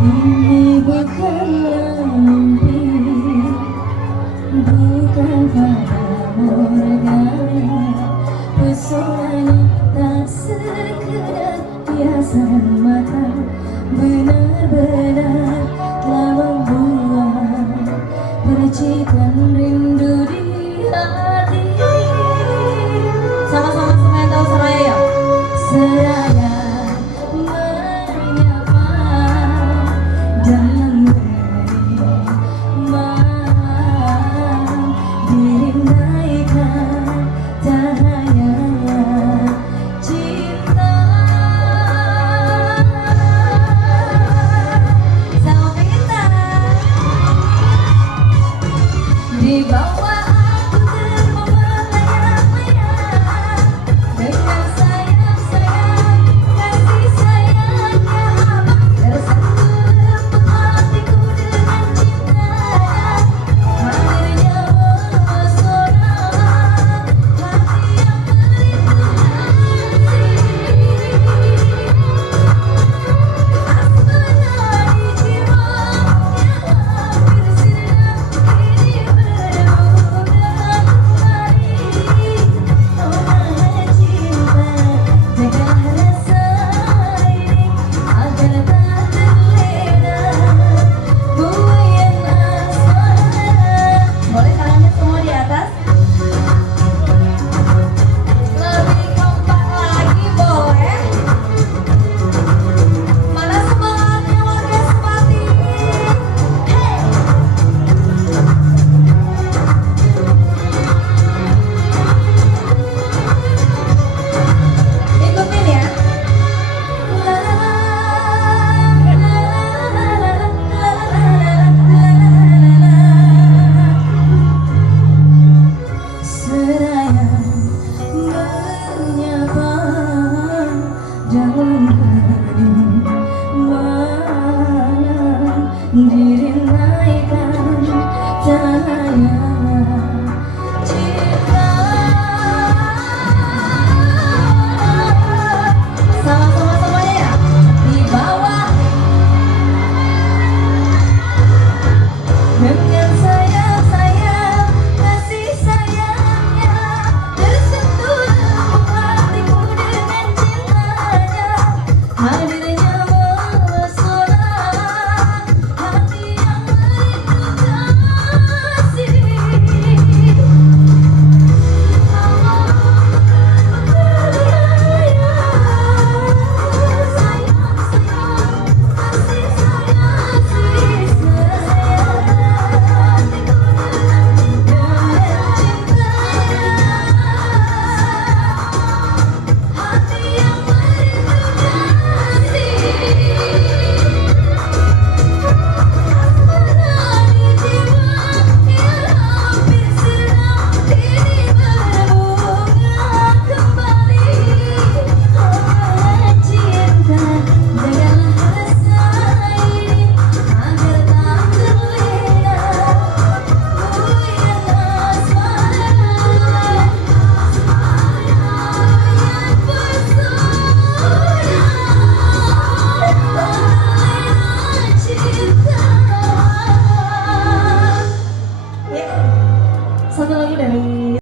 Ini bukanlah mimpi, bukan fata morgana. Pesonanya tak sekedar hiasan mata, benar-benar telah membuat percikan rindu di hati. Sama-sama semuanya tahu Seraya ya? Seraya dalam malam dirinaikan cahaya cinta. Sama kita di bawah aku terbayang-bayang dengan sayang-sayang, kasih sayangnya abang tersentuh hatiku dengan cintanya. Hadirnya pesona hati yang merindu asmara di jiwa yang hampir sirna kini berubah. Mari oh maha cinta, jaga rasa ini agar tak terlena buayan asmara. Boleh tangannya semua di atas, lebih kompak lagi boleh. Mana semangatnya warga Sepati? Hey! Ikutin ya. La la la la la la. Seraya menyapa dalam hening malam di